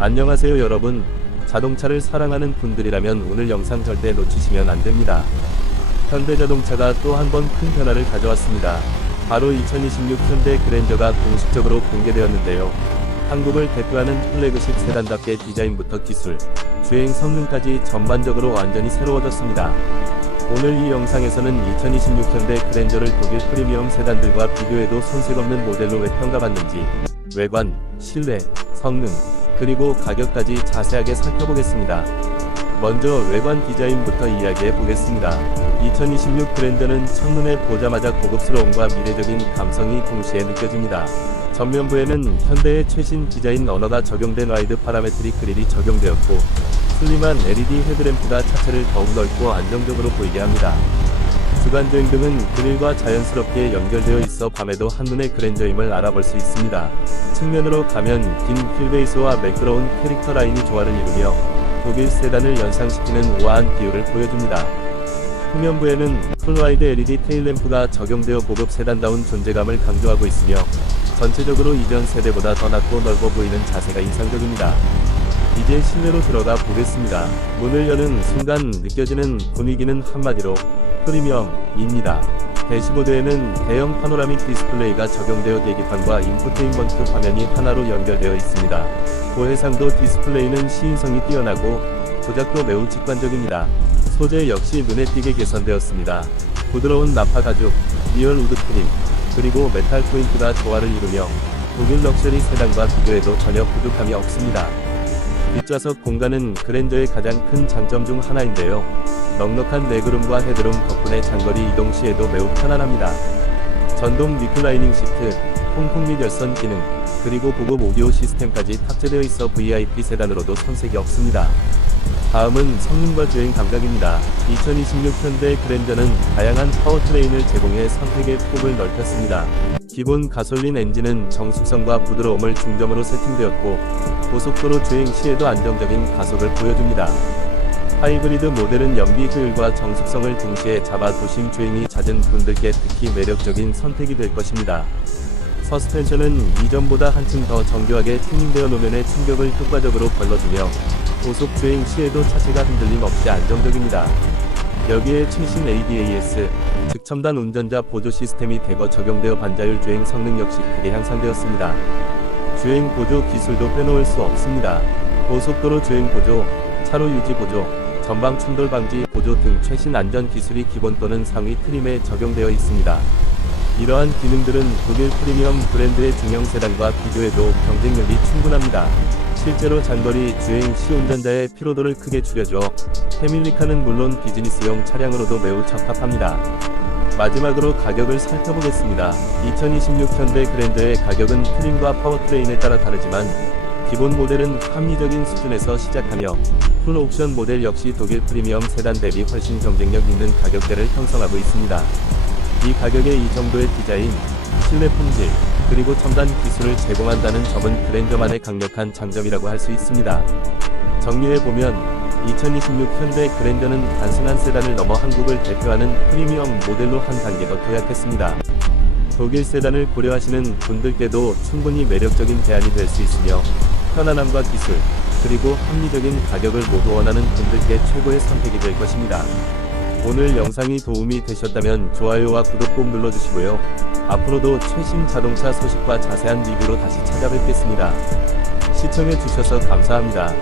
안녕하세요 여러분. 자동차를 사랑하는 분들이라면 오늘 영상 절대 놓치시면 안 됩니다. 현대자동차가 또 한 번 큰 변화를 가져왔습니다. 바로 2026 현대 그랜저가 공식적으로 공개되었는데요. 한국을 대표하는 플래그십 세단답게 디자인부터 기술, 주행 성능까지 전반적으로 완전히 새로워졌습니다. 오늘 이 영상에서는 2026 현대 그랜저를 독일 프리미엄 세단들과 비교해도 손색 없는 모델로 왜 평가받는지, 외관, 실내, 성능, 그리고 가격까지 자세하게 살펴보겠습니다. 먼저 외관 디자인부터 이야기해 보겠습니다. 2026 그랜저는 첫눈에 보자마자 고급스러움과 미래적인 감성이 동시에 느껴집니다. 전면부에는 현대의 최신 디자인 언어가 적용된 와이드 파라메트릭 그릴이 적용되었고 슬림한 LED 헤드램프가 차체를 더욱 넓고 안정적으로 보이게 합니다. 주간주행 등은 그릴과 자연스럽게 연결되어 있어 밤에도 한눈에 그랜저임을 알아볼 수 있습니다. 측면으로 가면 긴 휠베이스와 매끄러운 캐릭터 라인이 조화를 이루며 독일 세단을 연상시키는 우아한 비율을 보여줍니다. 후면부에는 풀와이드 LED 테일램프가 적용되어 고급 세단다운 존재감을 강조하고 있으며 전체적으로 이전 세대보다 더 낮고 넓어 보이는 자세가 인상적입니다. 이제 실내로 들어가 보겠습니다. 문을 여는 순간 느껴지는 분위기는 한마디로 프리미엄입니다. 대시보드에는 대형 파노라믹 디스플레이가 적용되어 계기판과 인포테인먼트 화면이 하나로 연결되어 있습니다. 고해상도 디스플레이는 시인성이 뛰어나고 조작도 매우 직관적입니다. 소재 역시 눈에 띄게 개선되었습니다. 부드러운 나파 가죽, 리얼 우드 트림, 그리고 메탈 포인트가 조화를 이루며 독일 럭셔리 세단과 비교해도 전혀 부족함이 없습니다. 뒷좌석 공간은 그랜저의 가장 큰 장점 중 하나인데요. 넉넉한 레그룸과 헤드룸 덕분에 장거리 이동 시에도 매우 편안합니다. 전동 리클라이닝 시트, 통풍 및 열선 기능, 그리고 고급 오디오 시스템까지 탑재되어 있어 VIP 세단으로도 손색이 없습니다. 다음은 성능과 주행 감각입니다. 2026 현대 그랜저는 다양한 파워트레인을 제공해 선택의 폭을 넓혔습니다. 기본 가솔린 엔진은 정숙성과 부드러움을 중점으로 세팅되었고 고속도로 주행 시에도 안정적인 가속을 보여줍니다. 하이브리드 모델은 연비 효율과 정숙성을 동시에 잡아 도심 주행이 잦은 분들께 특히 매력적인 선택이 될 것입니다. 서스펜션은 이전보다 한층 더 정교하게 튜닝되어 노면의 충격을 효과적으로 걸러주며 고속 주행 시에도 차체가 흔들림 없이 안정적입니다. 여기에 최신 ADAS, 즉 첨단 운전자 보조 시스템이 대거 적용되어 반자율 주행 성능 역시 크게 향상되었습니다. 주행 보조 기술도 빼놓을 수 없습니다. 고속도로 주행 보조, 차로 유지 보조, 전방 충돌 방지 보조 등 최신 안전 기술이 기본 또는 상위 트림에 적용되어 있습니다. 이러한 기능들은 독일 프리미엄 브랜드의 중형 세단과 비교해도 경쟁력이 충분합니다. 실제로 장거리 주행 시 운전자의 피로도를 크게 줄여줘 패밀리카는 물론 비즈니스용 차량으로도 매우 적합합니다. 마지막으로 가격을 살펴보겠습니다. 2026 현대 그랜저의 가격은 트림과 파워트레인에 따라 다르지만 기본 모델은 합리적인 수준에서 시작하며 풀 옵션 모델 역시 독일 프리미엄 세단 대비 훨씬 경쟁력 있는 가격대를 형성하고 있습니다. 이 가격에 이 정도의 디자인, 실내 품질, 그리고 첨단 기술을 제공한다는 점은 그랜저만의 강력한 장점이라고 할 수 있습니다. 정리해보면 2026 현대 그랜저는 단순한 세단을 넘어 한국을 대표하는 프리미엄 모델로 한 단계 더 도약했습니다. 독일 세단을 고려하시는 분들께도 충분히 매력적인 대안이 될 수 있으며 편안함과 기술, 그리고 합리적인 가격을 모두 원하는 분들께 최고의 선택이 될 것입니다. 오늘 영상이 도움이 되셨다면 좋아요와 구독 꼭 눌러주시고요. 앞으로도 최신 자동차 소식과 자세한 리뷰로 다시 찾아뵙겠습니다. 시청해주셔서 감사합니다.